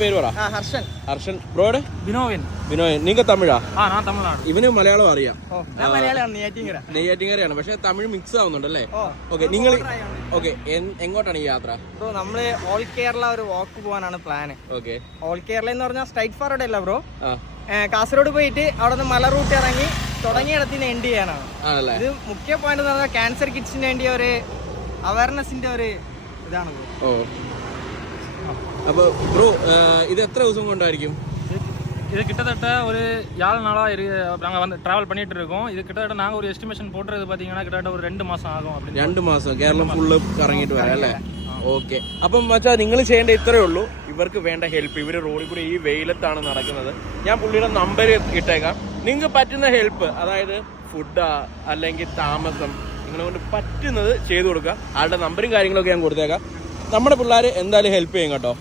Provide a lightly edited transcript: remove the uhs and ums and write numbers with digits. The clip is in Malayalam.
பேர் வரா ஹர்ஷன். ஹர்ஷன் ப்ரோட வினோவின். വിനോയ് നിങ്ങൾ തമിഴാ? ഞാൻ തമിഴാണ്. ഇവന് മലയാളം അറിയാം. ഞാൻ മലയാളമാണ്, നെയ്യാറ്റിൻകര. നെയ്യാറ്റിൻകരയാണ്, പക്ഷെ തമിഴ് മിക്സ് ആവുന്നുണ്ടല്ലേ? ഓക്കെ, നിങ്ങൾ ഓക്കെ എങ്ങോട്ടാണ് ഈ യാത്ര? ബ്രോ നമ്മള് ഓൾ കേരള ഒരു വാക്ക് പോകാനാണ് പ്ലാന്. ഓക്കെ, ഓൾ കേരള എന്ന് പറഞ്ഞാൽ സ്ട്രൈറ്റ് ഫോർവേഡ് അല്ല ബ്രോ. കാസർഗോഡ് പോയിട്ട് അവിടെ നിന്ന് മല റൂട്ട് ഇറങ്ങി തുടങ്ങിയിടത്തിന് എൻഡ് ചെയ്യാനാണ്. ഇത് മുഖ്യ പോയിന്റ് എന്ന് പറഞ്ഞാൽ ക്യാൻസർ കിഡ്സിന് വേണ്ടിയ ഒരു അവയർനെസിന്റെ ഒരു ഇതാണ് ബ്രോ. ഓ, അപ്പൊ ബ്രോ ഇത് എത്ര ദിവസം കൊണ്ടായിരിക്കും? இது கிட்டத்தட்ட ஒரு 7 நாளாக நாங்கள் வந்து ட்ராவல் பண்ணிட்டு இருக்கோம். இது கிட்டத்தட்ட நாங்கள் ஒரு எஸ்டிமேஷன் போட்டுறது பார்த்தீங்கன்னா கிட்டத்தட்ட ஒரு 2 മാസം ആകും. 2 മാസം കേരളം ഫുള്ള് കറങ്ങിയിട്ട് വരാം അല്ലേ? ഓക്കെ, അപ്പം മച്ചാ നിങ്ങൾ ചെയ്യേണ്ട ഇത്രയേ ഉള്ളൂ. ഇവർക്ക് വേണ്ട ഹെൽപ്പ്, ഇവർ റോഡിൽ കൂടെ ഈ വെയിലത്താണ് നടക്കുന്നത്. ഞാൻ പുള്ളിയുടെ നമ്പർ ഇട്ടേക്കാം. നിങ്ങൾക്ക് പറ്റുന്ന ഹെൽപ്പ്, അതായത് ഫുഡാ അല്ലെങ്കിൽ താമസം, നിങ്ങളെ കൊണ്ട് പറ്റുന്നത് ചെയ്തു കൊടുക്കുക. ആളുടെ നമ്പറും കാര്യങ്ങളൊക്കെ ഞാൻ കൊടുത്തേക്കാം. നമ്മുടെ പിള്ളേർ എന്തായാലും ഹെൽപ്പ് ചെയ്യും കേട്ടോ.